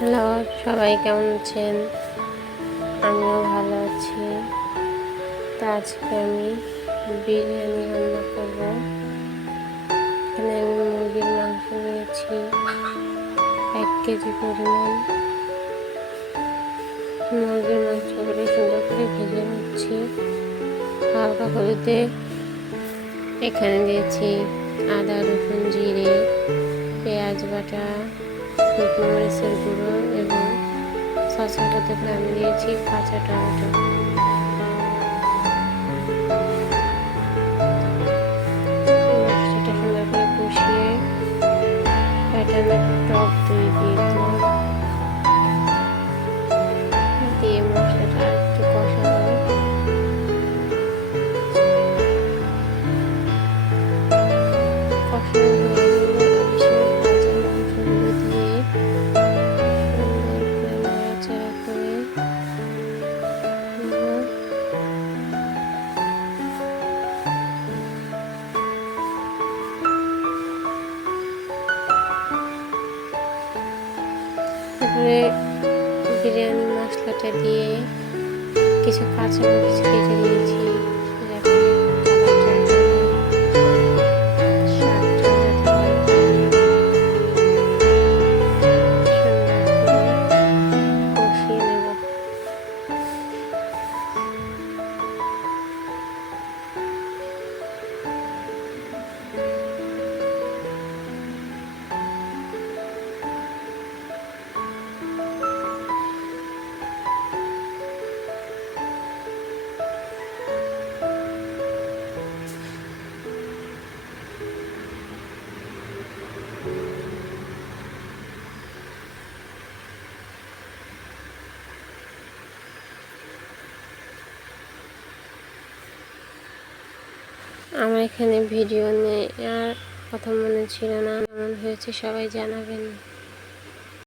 Hello, সবাই কেমন আছেন? আমিও ভালো আছি। তো আজকে আমি বিরিয়ানি রান্না করব। এখানে আমি মুরগির মাংস নিয়েছি 1 কেজি পরিমাণ। মুরগির মাংসগুলো সুন্দর করে ভেজে নিচ্ছি হালকা হলুদে। এখানে দিয়েছি আদা, রসুন, জিরে, পেঁয়াজ বাটা, শুকনো মরিচের গুঁড়ো এবং সসের মধ্যে আমি দিয়েছি কাঁচা টমেটো। মশলাটা সুন্দর করে কষিয়ে ফ্যাটানো টক দই দিয়ে দিলাম, দিয়ে মশলাটা একটু কষানো। কষানো হয়ে গেলে অবশ্যই ভাজা মাংসগুলো দিয়ে সুন্দর করে নাড়াচাড়া করে তারপরে বিরিয়ানি মশলাটা দিয়ে কিছু কাঁচামরিচ কেটে দিয়েছি যাতে কালারটা স্বাদটা যাতে হয়। সুন্দর করে কষিয়ে নেব। আমার এখানে ভিডিও নেই আর কথা মনে ছিল না, কেমন হয়েছে সবাই জানাবেন।